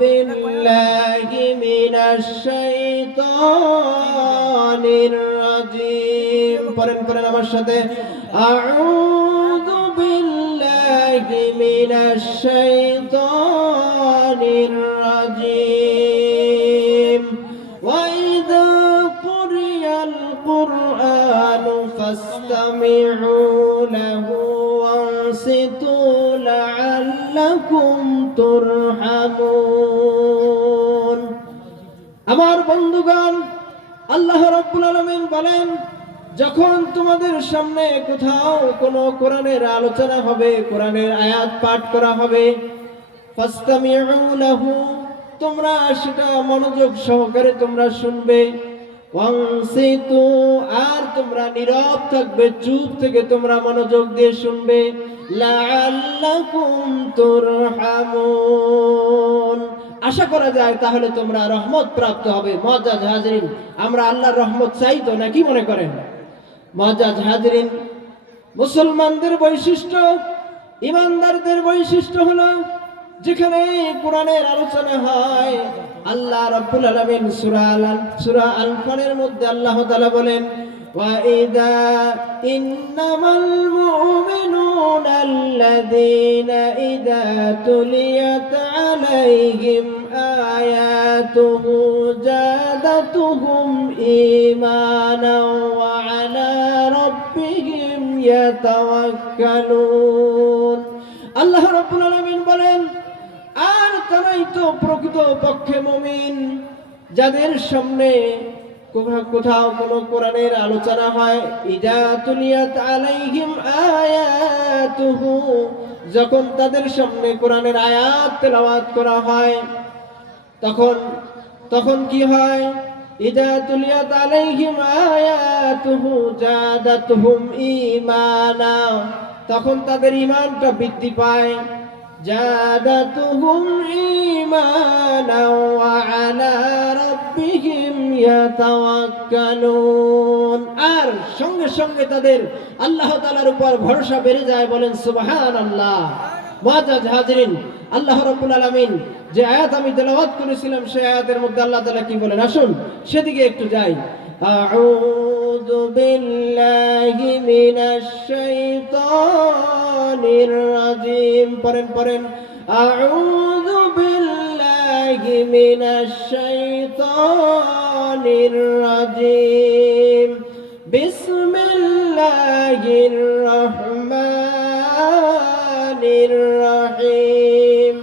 বিল্লাহি মিনাশ শাইতানির রাজিম। পড়েন আমার সাথে, আউযু বিল্লাহি মিনাশ শাইতানির রাজিম। ওয়া ইযা কুরিয়াল কুরআনু ফাসতামি'উ লাহু ওয়ানসিতু লাআল্লাকুম তুরহামুন। আমার বন্ধুগণ, আল্লাহ রাব্বুল আলামিন বলেন, যখন তোমাদের সামনে কোথাও কোনো কোরআনের আলোচনা হবে, কোরআনের আয়াত পাঠ করা হবে, ফাসতামি'উ লাহু, তোমরা সেটা মনোযোগ সহকারে তোমরা শুনবে, ওয়ানসিতু, আর তোমরা নীরব থাকবে, চুপ থেকে তোমরা মনোযোগ দিয়ে শুনবে, লাআল্লাকুম তুরহামুন, আশা করা যায় তাহলে তোমরা রহমত প্রাপ্ত হবে। মুআজ্জাজ হাজিরিন, আমরা আল্লাহর রহমত চাই তো, নাকি মনে করেন? মুআজ্জাজ হাজিরিন, মুসলমানদের বৈশিষ্ট্য, ইমানদারদের বৈশিষ্ট্য হলো যেখানে কোরআনের আলোচনা হয়, আল্লাহ রাব্বুল আলামিন সূরা আল ফানের মধ্যে আল্লাহ তাআলা বলেন, ওয়া ইযা ইন্নামাল মুমিনুনা আল্লাযীনা ইযা তুলিয়াত আলাইহিম আয়াতুহু জাদাতুহুম ঈমানাও ওয়া আলা রাব্বিহিম ইয়াতাওয়াক্কালুন। আল্লাহ রাব্বুল আলামিন বলেন, আর তারাই তো প্রকৃত পক্ষে মুমিন, যাদের সামনে কোথাও কোনো কোরআনের আলোচনা হয়, ইযা তুলিয়াত আলাইহিম আয়াতুহু, যখন তাদের সামনে কোরআনের আয়াত তেলাওয়াত করা হয়, তখন কি হয়? ইযা তুলিয়াত আলাইহিম আয়াতুহু জাদাতুহুম ঈমানা, তখন তাদের ঈমানটা বৃদ্ধি পায়, জাদাতুহুম ঈমানা ওয়া আলা রাব্বিহিম ইয়াতাওয়াক্কালুন, আর সঙ্গে সঙ্গে তাদের আল্লাহ তাআলার উপর ভরসা বেড়ে যায়। বলেন সুবহানাল্লাহ। মুআজ্জাজ হাজিরিন, আল্লাহ রাব্বুল আলামিন যে আয়াত আমি তেলাওয়াত করেছিলাম, সেই আয়াতের মধ্যে আল্লাহ তাআলা কি বলেন, আসুন সেদিকে একটু যাই। আউযু বিল্লাহি মিনাশ শাইতানির রাজিম। পড়েন, আউযু বিল্লাহি মিনাশ শাইতানির রাজিম। বিসমিল্লাহির রহমানির রহিম।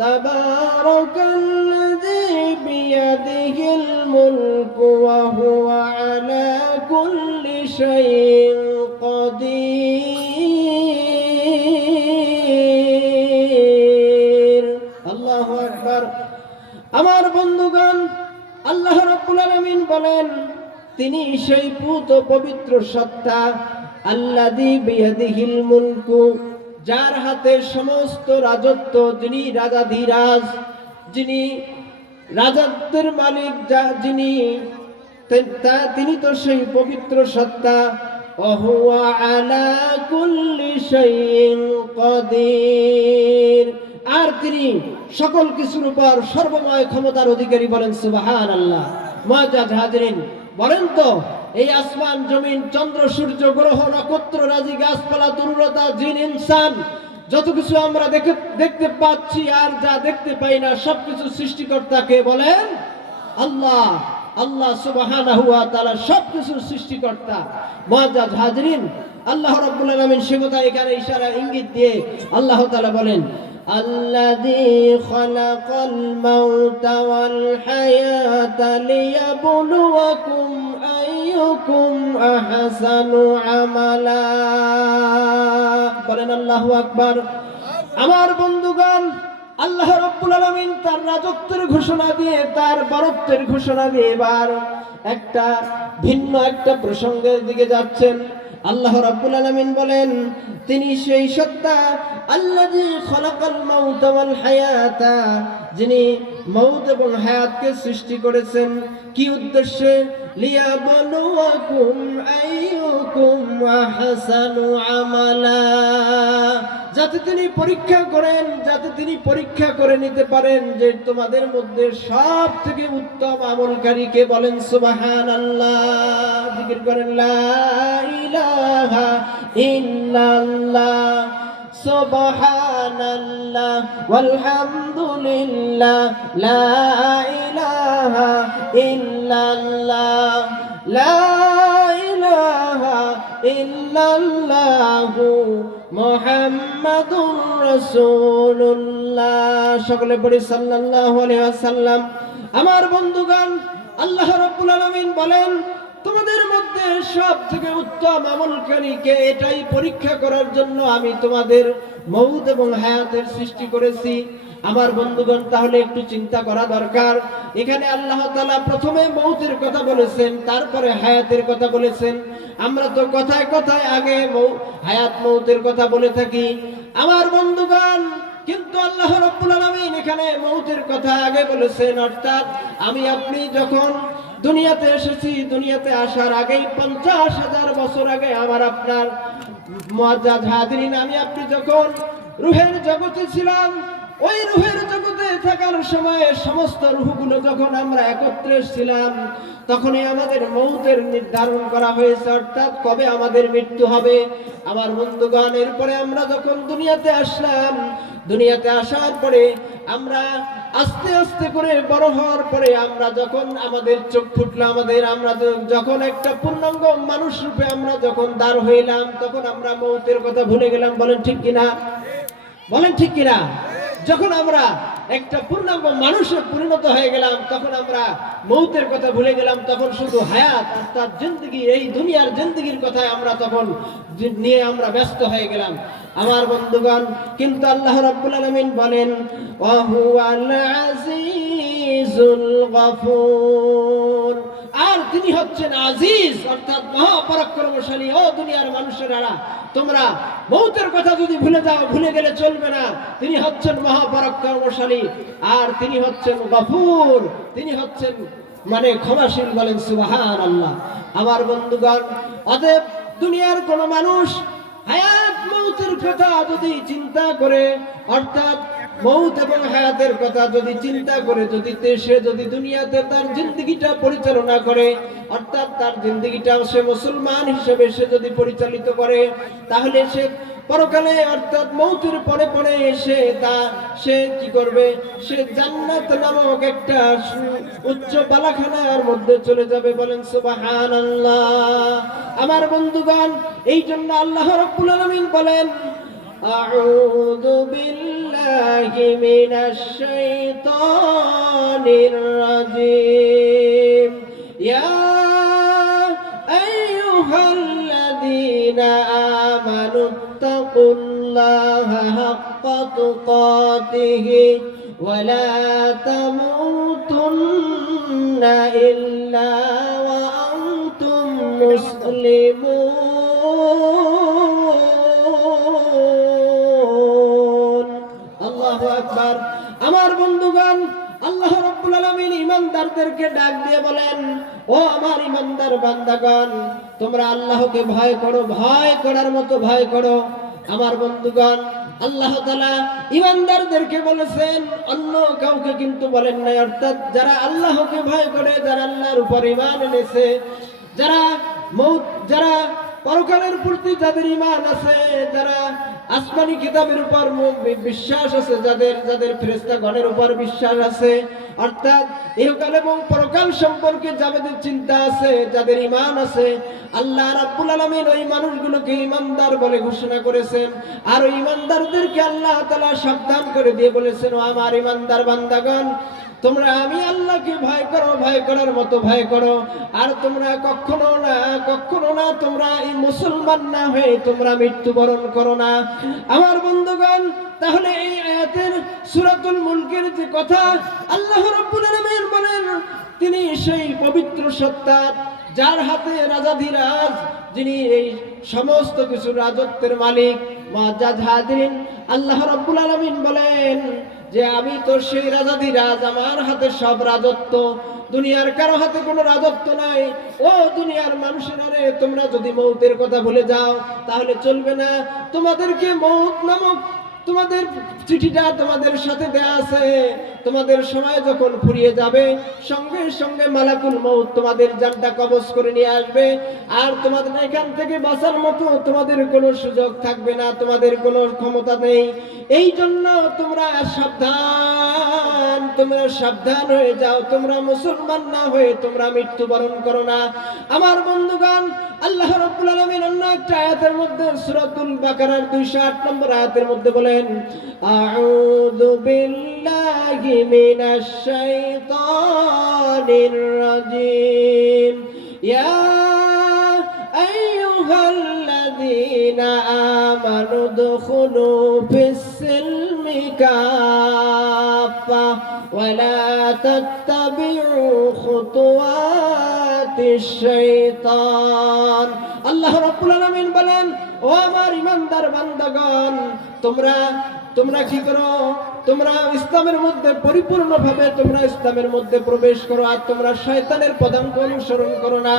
তাবারাকাল্লাযী বিয়াদিহিল মুলকু ওয়া হুয়া আলা কুল্লি শাইইন কাদির। আল্লাহু আকবার। আমার বন্ধুগণ, আল্লাহ রাব্বুল আলামিন বলেন, তিনি সেই পূত পবিত্র সত্তা, আল্লাযী বিয়াদিহিল মুলকু, যার হাতে সমস্ত রাজত্ব, যিনি রাজাধিরাজ, যিনি রাজত্বের মালিক, তিনি তো সেই পবিত্র সত্তা। ওয়া আলা কুল্লি শাইইন কাদির, আর তিনি সকল কিছুর উপর সর্বময় ক্ষমতার অধিকারী। বলেন সুবহানাল্লাহ। মুআজ্জাজ হাজিরিন, বলেন তো, এই আসমান জমিন, চন্দ্র সূর্য গ্রহ নক্ষত্র রাজি গাছপালা তরুলতা জিন ইনসান, যত কিছু আমরা দেখতে পাচ্ছি আর যা দেখতে পাই না, সবকিছু সৃষ্টিকর্তা কে? বলেন আল্লাহ। আল্লাহ সুবহানাহু ওয়া তাআলা সবকিছুর সৃষ্টিকর্তা। মুআজ্জাজ হাজিরিন, আল্লাহ রাব্বুল আলামিন সে কথা এখানে ইশারা ইঙ্গিত দিয়ে আল্লাহ তাআলা বলেন, আল্লাযী খালাকাল মাউতা ওয়াল হায়াতা লিয়াবলুয়াকুম আইয়ুকুম আহসানু আমালা। বলেন আল্লাহু আকবার। আমার বন্ধুগণ, আল্লাহ রাব্বুল আলামিন তার রাজত্বের ঘোষণা দিয়ে, তার বরত্বের ঘোষণা দিয়ে এবার একটা ভিন্ন একটা প্রসঙ্গের দিকে যাচ্ছেন। আল্লাহ রাব্বুল আলামিন বলেন, তিনি সেই সত্তা, আল্লাযী খালাকাল মাউতা ওয়াল হায়াতা, যিনি মউত এবং হায়াতকে সৃষ্টি করেছেন। কি উদ্দেশ্যে? লিয়াবলুয়াকুম আইয়ুকুম আহসানু আমালা, যাতে তিনি পরীক্ষা করেন, যাতে তিনি পরীক্ষা করে নিতে পারেন যে তোমাদের মধ্যে সব থেকে উত্তম আমলকারী কে। বলেন সুবহানাল্লাহ, জিকির করেন লা ইলাহা ইল্লাল্লাহ সুবহানাল্লাহ ওয়ালহামদুলিল্লাহ লা ইলাহা ইল্লাল্লাহ লা ইলাহা ইল্লাল্লাহু মুহাম্মাদুর রাসূলুল্লাহ। সকলে পড়ি সাল্লাল্লাহু আলাইহি ওয়াসাল্লাম। আমার বন্ধুগণ, আল্লাহ রাব্বুল আলামিন বলেন তোমাদের মধ্যে সব থেকে উত্তম আমলকারী কে, এটাই পরীক্ষা করার জন্য আমি তোমাদের মউত এবং হায়াতের সৃষ্টি করেছি। আমার বন্ধুগণ, তাহলে একটু চিন্তা করা দরকার। এখানে আল্লাহ তাআলা প্রথমে মউতের কথা বলেছেন, তারপরে হায়াতের কথা বলেছেন। আমরা তো কথায় কথায় আগে হায়াত মউতের কথা বলে থাকি। আমার বন্ধুগণ, কিন্তু আল্লাহ রাব্বুল আলামিন এখানে মউতের কথা আগে বলেছেন। অর্থাৎ আমি আপনি যখন দুনিয়াতে এসেছি, দুনিয়াতে আসার আগেই 50,000 বছর আগে আমার আপনার মুআজ্জাজ হাজিরিন, আমি আপনি যখন রূহের জগতে ছিলাম, ওই রূহের জগতে থাকার সময় সমস্ত রূহগুলো যখন আমরা একত্রে ছিলাম, তখনই আমাদের মউতের নির্ধারণ করা হয়েছে, অর্থাৎ কবে আমাদের মৃত্যু হবে। আমার বন্ধুগণ, এরপরে আমরা যখন দুনিয়াতে আসলাম, দুনিয়াতে আসার পরে আমরা আস্তে আস্তে করে বড় হওয়ার পরে আমরা যখন আমাদের চোখ ফুটলো, আমরা যখন একটা পূর্ণাঙ্গ মানুষ রূপে আমরা যখন দাঁড় হইলাম, তখন আমরা মউতের কথা ভুলে গেলাম। বলেন ঠিক কিনা? বলেন ঠিক কিনা? যখন আমরা একটা পূর্ণাঙ্গ মানুষে পরিণত হয়ে গেলাম, তখন আমরা মউতের কথা ভুলে গেলাম। তখন শুধু হায়াত অর্থাৎ জিন্দেগি, এই দুনিয়ার জিন্দেগির কথায় আমরা তখন নিয়ে আমরা ব্যস্ত হয়ে গেলাম। আমার বন্ধুগণ, কিন্তু আল্লাহ রাব্বুল আলামিন বলেন ওয়া হুয়াল আজিজুল গফুর, আর তিনি হচ্ছেন আজিজ অর্থাৎ মহাপরাক্রমশালী। ও দুনিয়ার মানুষেরা, তোমরা মউতের কথা যদি ভুলে যাও, ভুলে গেলে চলবে না। তিনি হচ্ছেন মহাপরাক্রমশালী, আর তিনি হচ্ছেন গফুর, তিনি হচ্ছেন মানে ক্ষমাশীল। বলেন সুবহানাল্লাহ। আমার বন্ধুগণ, অতএব দুনিয়ার কোন মানুষ হায়াত মউতের কথা যদি চিন্তা করে, অর্থাৎ মউত এবং হায়াতের কথা যদি চিন্তা করে, সে যদি দুনিয়াতে তার জিন্দেগিটা পরিচালনা করে, অর্থাৎ তার জিন্দেগিটা সে মুসলমান হিসেবে সে যদি পরিচালিত করে, তাহলে সে পরকালে অর্থাৎ মউতের পরে পরে সে কি করবে? সে জান্নাত নামক একটা উচ্চ বালাখানার মধ্যে চলে যাবে। বলেন সুবহানাল্লাহ। আমার বন্ধুগণ, এই জন্য আল্লাহ রাব্বুল আলামিন বলেন আউযু বিল্লাহি মিনাশ শাইতানির রাজীম ইয়া আইয়ুহাল্লাযীনা আমানুত্তাকুল্লাহা হাক্কা তুকাতিহি ওয়া লা তামুতুন্না ইল্লা ওয়া আনতুম মুসলিমুন। আল্লাহু আকবার। আমার বন্ধুগণ, আল্লাহ রাব্বুল আলামিন ঈমানদারদেরকে ডাক দিয়ে বলেন, ও আমার ঈমানদার বান্দাগণ, তোমরা আল্লাহকে ভয় করো, ভয় করার মতো ভয় করো। আমার বন্ধুগণ, আল্লাহ তাআলা ঈমানদারদেরকে বলেছেন, অন্য কাউকে কিন্তু বলেন নাই। অর্থাৎ যারা আল্লাহকে ভয় করে, যারা আল্লাহর উপর ঈমান এনেছে, যারা পরকালের প্রতি যাদের ঈমান আছে, যারা আসমানি কিতাবের উপর বিশ্বাস আছে, যাদের ফেরেশতাগণের উপর বিশ্বাস আছে, অর্থাৎ ইহকাল এবং পরকাল সম্পর্কে যাদের চিন্তা আছে, যাদের ঈমান আছে, আল্লাহ রাব্বুল আলামিন ওই মানুষগুলোকে ঈমানদার বলে ঘোষণা করেছেন। আর ওই ঈমানদারদেরকে আল্লাহ তাআলা সাবধান করে দিয়ে বলেছেন, ও আমার ঈমানদার বান্দাগণ, তোমরা আমি আল্লাহকে ভয় করো, ভয় করার মতো ভয় করো। আর তোমরা কখনো না তোমরা এই মুসলমান না হয়ে তোমরা মৃত্যুবরণ করো না। আমার বন্ধুগণ, তাহলে এই আয়াতের সূরাতুল মুলকের যে কথা আল্লাহ রাব্বুল আলামিন বলেন, তিনি সেই পবিত্র সত্তা যার হাতে রাজাধিরাজ, যিনি এই সমস্ত কিছু রাজত্বের মালিক। মুআজ্জাজ হাজিরিন, আল্লাহ রাব্বুল আলামিন বলেন যে আমি তো সেই রাজাধিরাজ, আমার হাতে সব রাজত্ব। দুনিয়ার কারো হাতে কোনো রাজত্ব নাই। ও দুনিয়ার মানুষেরা রে, তোমরা যদি মৌতের কথা ভুলে যাও তাহলে চলবে না। তোমাদেরকে মৌত নামক তোমাদের চিঠিটা তোমাদের সাথে দেয়া আছে। তোমাদের সময় যখন ফুরিয়ে যাবে, সঙ্গে সঙ্গে মালাকুল মউত তোমাদের জানটা কবজ করে নিয়ে আসবে। আর তোমাদের এখান থেকে বাঁচার মতো তোমাদের কোনো সুযোগ থাকবে না, তোমাদের কোনো ক্ষমতা নেই। এই জন্য তোমরা সাবধান, তোমরা সাবধান হয়ে যাও। তোমরা মুসলমান না হয়ে তোমরা মৃত্যুবরণ করো না। আমার বন্ধুগণ, আল্লাহ রাব্বুল আলামিন অন্য একটা আয়াতের মধ্যে সূরাতুল বাকারার 208 নম্বর আয়াতের মধ্যে বলেন, আউযু বিল্লাহি মিনাশ শাইতানির রাজীম, ইয়া আইয়ুহাল্লাযীনা আমানু দুখুলু ফিস-সিলমি কাফা ওয়া লা তাত্তাবিউ খুতুওয়াতিশ শাইতান। আল্লাহ রাব্বুল আলামিন বলেন, ও আমার ঈমানদার বান্দাগণ, তোমরা কি করো? তোমরা ইসলামের মধ্যে পরিপূর্ণভাবে তোমরা ইসলামের মধ্যে প্রবেশ করো, আর তোমরা শয়তানের পদাঙ্ক অনুসরণ করো না।